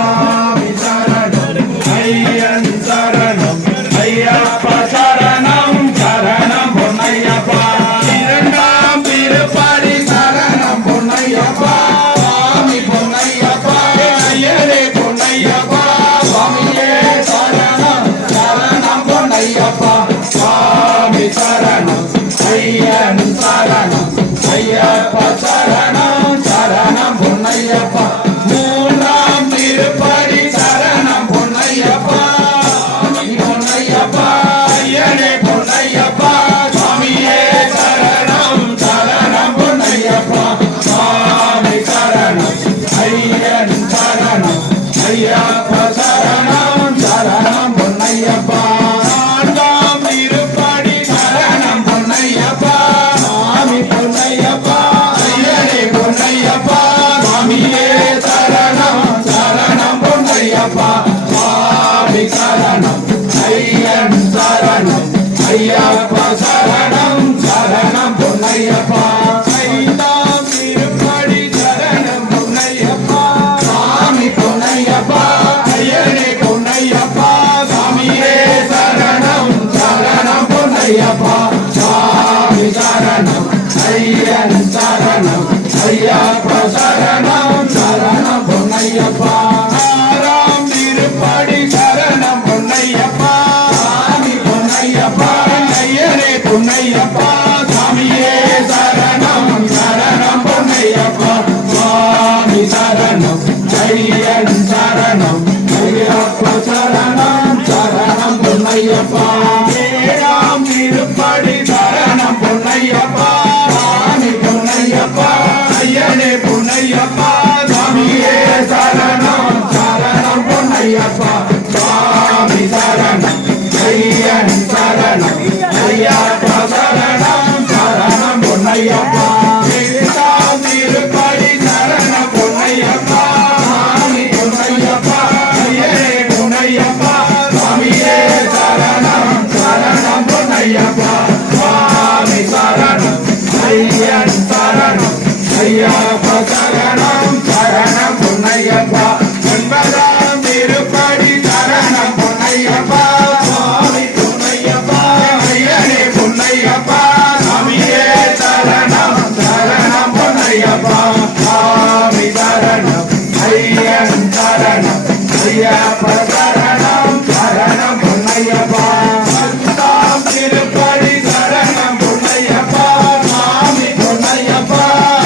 சுவாமி சரணம் ஐயன் சரணம் ஐயப்பா சரணம் சரணம் பொன்னையப்பா இரண்டாம் திருப்படி சரணம் பொன்னையப்பா சுவாமி பொன்னையப்பா ஐயரே பொன்னையப்பா சுவாமியே சரணம் சரணம் பொன்னையப்பா சுவாமி சரணம் ஐயன் சரணம் ஐயப்பா சரணம் சரணம் பொன்னையப்பா மூன்றாம் திருப்படி சரணம் பொன்னையப்பா பொன்னையப்பா ஐயனே பொன்னையப்பா சுவாமியே சரணம் சரணம் பொன்னையப்பா சுவாமி சரணம் ஐயன் சரணம் ஐயப்பா சரணம் சரணம் பொன்னையப்பா நான்காம் திருப்படி சரணம் பொன்னையப்பா சுவாமி பொன்னையப்பா ஐயனே பொன்னையப்பா சுவாமியே சரணம் சரணம் பொன்னையப்பா சுவாமி சரணம் ஐயன் சரணம் ஐயப்பா சரணம் சரணம் பொன்னையப்பா ஐந்தாம் திருப்படி சரணம் பொன்னையப்பா சுவாமி பொன்னையப்பா ஐயனே பொன்னையப்பா சுவாமியே சரணம் சரணம் பொன்னையப்பா சுவாமி சரணம் ஐயன் சரணம் ஐயப்பா சரணம் சரணம் பொன்னையப்பா ஆறாம் திருப்படி சரணம் பொன்னையப்பா சுவாமி பொன்னையப்பா ஐயனே பொன்னையப்பா சுவாமியே சரணம் சரணம் பொன்னையப்பா சுவாமி சரணம் ஐயன் சரணம் ஐயப்பா சரணம் சரணம் பொன்னையப்பா ஏழாம் திருப்படி சரணம் பொன்னையப்பா சுவாமி பொன்னையப்பா ஐயனே பொன்னையப்பா சுவாமியே சரணம் சரணம் பொன்னையப்பா சுவாமி சரணம் ஐயன் சரணம் ஐயப்பா சரணம் சரணம் பொன்னையப்பா எட்டாம் திருப்படி சரணம் பொன்னையப்பா சுவாமி பொன்னையப்பா ஐயனே பொன்னையப்பா சுவாமியே சரணம் சரணம் பொன்னையப்பா சுவாமி சரணம் ஐயன் சரணம் ஐயப்பா சரணம் சரணம் பொன்னையப்பா ஒன்பதாம் திருப்படி சரணம் பொன்னையப்பா சுவாமி பொன்னையப்பா ஐயனே பொன்னையப்பா சுவாமியே சரணம் சரணம் பொன்னையப்பா சுவாமி சரணம் ஐயன் சரணம் ஐயப்பா சரணம் சரணம் பொன்னையப்பா பத்தாம் திருப்படி சரணம் பொன்னையப்பா சுவாமி பொன்னையப்பா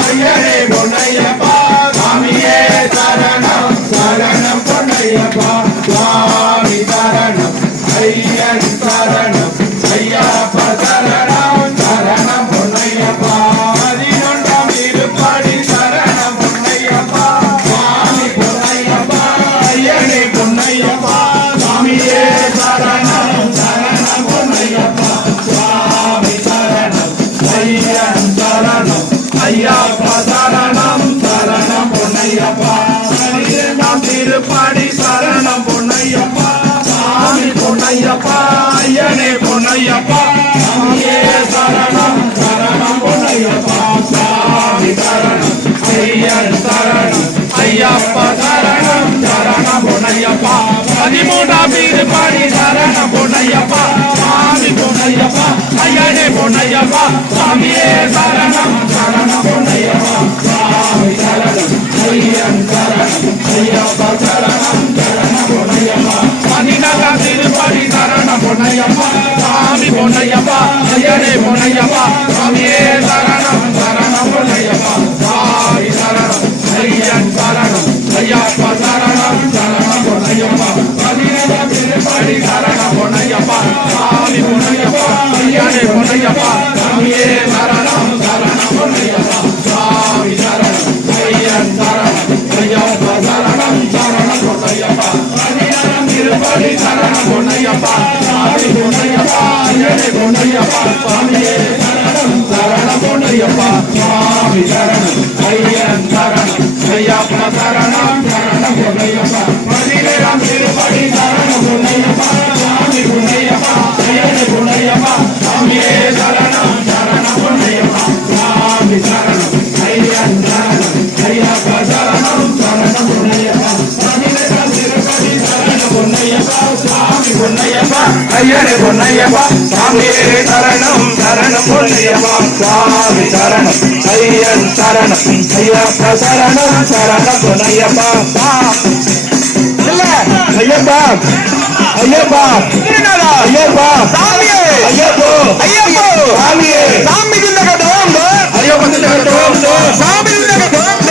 ஐயனே பொன்னையப்பா சுவாமியே சரணம் சரணம் பொன்னையப்பா சுவாமி சரணம் ஐயன் சரணம் ஐயப்பா சரணம் சரணம் பொன்னையப்பா பதினொன்றாம் திருப்படி சரணம் பொன்னையப்பா சுவாமி பொன்னையப்பா ஐயனே பொன்னையப்பா சுவாமியே சரணம் சரணம் பொன்னையப்பா சுவாமி சரணம் ஐயன் சரணம் ஐயப்பா சரணம் சரணம் பொன்னையப்பா பன்னிரண்டாம் திருப்படி சரணம் பொன்னையப்பா சுவாமி பொன்னையப்பா ஐயனே பொன்னையப்பா சுவாமியே சரணம் சரணம் பொன்னையப்பா சுவாமி சரணம் ஐயன் சரணம் ஐயப்பா சரணம் சரணம் பொன்னையப்பா பதிமூன்றாம் திருப்படி சரணம் பொன்னையப்பா சுவாமி பொன்னையப்பா ஐயனே பொன்னையப்பா சுவாமியே சரணம் சரணம் பொன்னையப்பா சுவாமி சரணம் ஐயன் சரணம் ஐயப்பா சரணம் சரணம் பொன்னையப்பா பதினான்காம் திருப்படி சரணம் பொன்னையப்பா சுவாமி பொன்னையப்பா ஐயனே பொன்னையப்பா சுவாமியே சரணம் சரணம் பொன்னையப்பா சுவாமி சரணம் ஐயன் சரணம் ஐயப்பா சரணம் சரணம் பொன்னையப்பா பதினேழாம் திருப்படி சரணம் பொன்னையப்பா சுவாமி பொன்னையப்பா ஐயனே பொன்னையப்பா சுவாமியே சரணம் சரணம் பொன்னையப்பா சுவாமி சரணம் ஐயன் சரணம் ஐயப்பா சரணம் சரணம் பொன்னையப்பா பதினேழாம் திருப்படி சரணம் பொன்னையப்பா சுவாமி பொன்னையப்பா ஐயனே பொன்னையப்பா சுவாமியே சரணம் சரணம் ஐயனே பொன்னையப்பா சாமியே சரணம் சரணம் பொன்னையப்பா சாமி சரணம் ஐயன் சரணம் ஐயப்பா சரணம் சரணம் பொன்னையப்பா ஐயப்பா ஐயப்பா ஐயப்பா சாமியே ஐயப்போ ஐயப்போ சாமியே சாமி திண்டக தோம் ஐயப்பா திண்டக தோம் சாமி திண்டக தோம்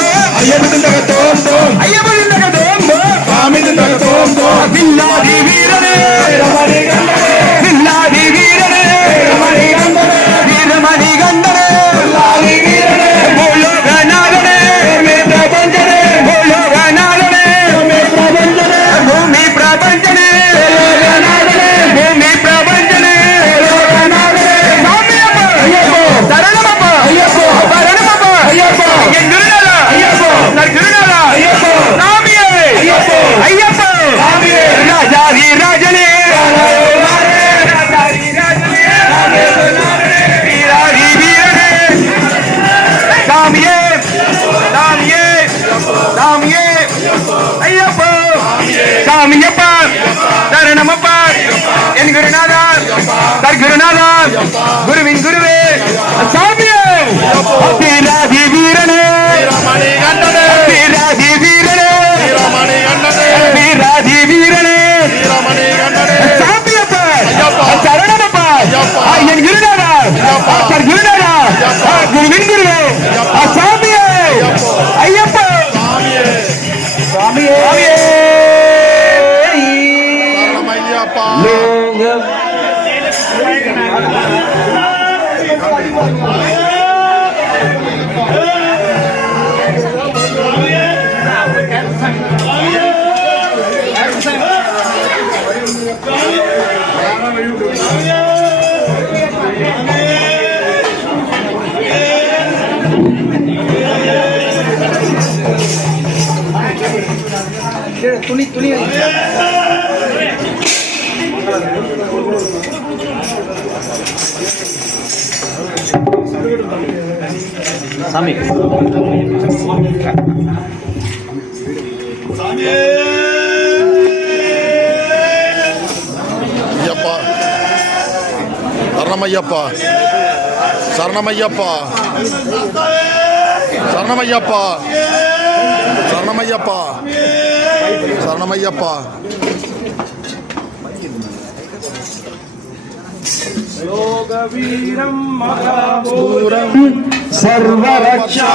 ஐயப்பா திண்டக தோம் ஐயப்பா திண்டக தோம் சாமி திண்டக தோம் பில்லாதி வீரனே வீரமணி கண்டனே பில்லாதி வீரனே வீரமணி கண்டனே வீரமணி கண்டனே பில்லாதி வீரனே பூலோகநாதனே பூமி பிரபஞ்சனே பூலோகநாதனே பூமி பிரபஞ்சனே பூமி பிரபஞ்சனே பூலோகநாதனே பூமி பிரபஞ்சனே பூலோகநாதனே சாமியப்பா ஐயப்போ சரணமப்பா ஐயப்போ சரணமப்பா ஐயப்போ என் குருநாதா ஐயப்போ நான் குருநாதா ஐயப்போ சாமியே ஐயப்போ ஐயப்போ சாமியே ராஜாதி ராஜனே ராஜாதி ராஜனே வீராதி வீரனே சாமியே சாமியே சாமியே ஐயப்போ சாமியப்பா சரணமப்பா என் குருநாதா சர்க்குருநாதா குருவின் குருவே சாமியே வீராதி வீரனே வீராதி வீரனே வீராதி வீரனே சாமியப்பா சரணமப்பா என் குருநாதா சர்க்குருநாதா குருவின் குருவே சாமியே ஐயப்பா சாமியே துணி துணி சாமி ஐயப்பா சரணமையப்பா சரணமையப்பா சரணமையப்பா சரணமையப்பா சரணமையப்பா யோகவீரம் மகாபூரம் சர்வரக்ஷா